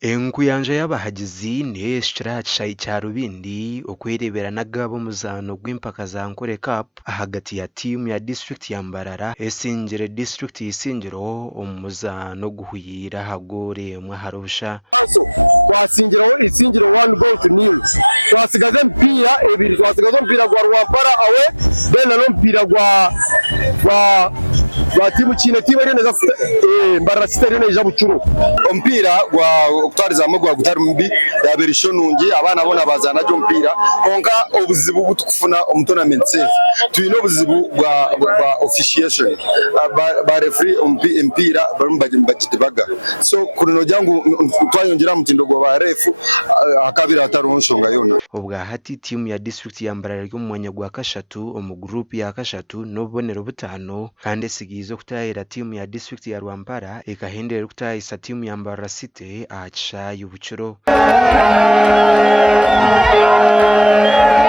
Enkuyanja y'abahagizi n'eshikira kya Rubindi okwerebera nagabo muzano gw'empaka za Nkore Cup ahagati ya timu ya district ya Mbarara esingire district isingiro omuzano guhuyira hagore mwa harusha twasingiraho isingiro 1-0 twasigaze mpira ebiri twasigaze mpira gwa Rwampara awe bena no mpira gwa timu chine timu ene za Mbarara City ene ja bucuru ompira gwa okutwariza mugwa gutari mbi yaberisho nungi abana bona bazana jo mpira konka obuzibu butukufuna omutournament safe tuyino obuzibu gwa officiation ba referee mpira baga so kuno jangu twanyongera mutindo gwa ba ref akabira atarunshonga yona obwa hati timu ya district ya Mbarara ryo mwanya gwa kashatu omu group ya kashatu n'obubonero butano kandi sigizo kutayira timu ya district ya Rwampara ekahendera kutayisa timu ya Mbarara City acha y'ubucuro